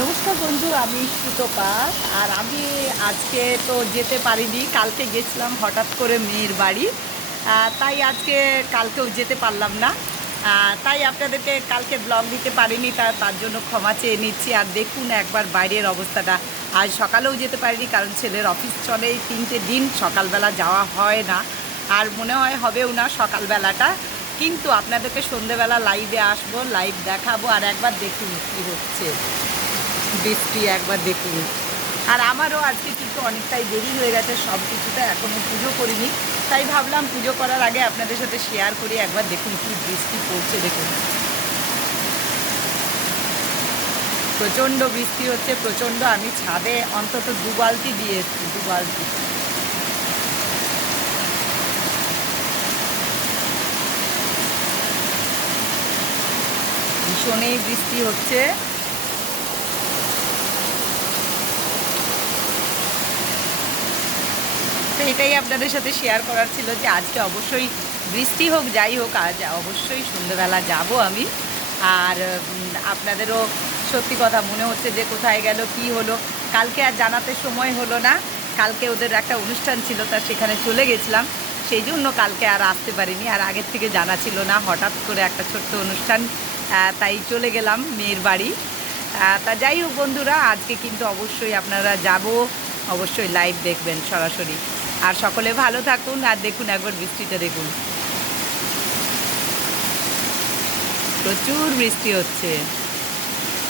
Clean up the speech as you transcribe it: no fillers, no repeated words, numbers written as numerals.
নমস্কার বন্ধু, আমি সুতপা। আর আমি আজকে তো যেতে পারিনি, কালকে গেছিলাম হঠাৎ করে মেয়ের বাড়ি। তাই আজকে কালকেও যেতে পারলাম না। তাই আপনাদেরকে কালকে ব্লগ দিতে পারিনি, তার জন্য ক্ষমা চেয়ে নিচ্ছি। আর দেখুন একবার বাইরের অবস্থাটা। আজ সকালেও যেতে পারিনি কারণ ছেলের অফিস চলে 3টে দিন, সকালবেলা যাওয়া হয় না। আর মনে হয় হবেও না সকালবেলাটা। কিন্তু আপনাদেরকে সন্ধেবেলা লাইভে আসবো, লাইভ দেখাবো। আর একবার দেখুন কী হচ্ছে বৃষ্টি, একবার দেখুন। আর আমারও আজকে কিন্তু অনেকটাই দেরি হয়ে গেছে, সব কিছুতে এখনও পুজো করিনি। তাই ভাবলাম পুজো করার আগে আপনাদের সাথে শেয়ার করি। একবার দেখুন কি বৃষ্টি পড়ছে, দেখুন প্রচণ্ড বৃষ্টি হচ্ছে, প্রচণ্ড। আমি ছাদে অন্তত 2 বালতি দিয়ে এসেছি, 2 বালতি। ভীষণই বৃষ্টি হচ্ছে। তো এটাই আপনাদের সাথে শেয়ার করার ছিল যে আজকে অবশ্যই বৃষ্টি হোক যাই হোক, আজ অবশ্যই সন্ধ্যেবেলা যাব আমি। আর আপনাদেরও সত্যি কথা মনে হচ্ছে যে কোথায় গেল, কি হলো। কালকে আর জানাতে সময় হলো না। কালকে ওদের একটা অনুষ্ঠান ছিল, তা সেখানে চলে গেছিলাম। সেই জন্য কালকে আর আসতে পারিনি। আর আগের থেকে জানা ছিল না, হঠাৎ করে একটা ছোট্ট অনুষ্ঠান, তাই চলে গেলাম মেয়ের বাড়ি। তা যাই হোক বন্ধুরা, আজকে কিন্তু অবশ্যই আপনারা যাব, অবশ্যই লাইভ দেখবেন সরাসরি। আর সকলে ভালো থাকুন। আর দেখুন একবার বৃষ্টিটা দেখুন, প্রচুর বৃষ্টি হচ্ছে।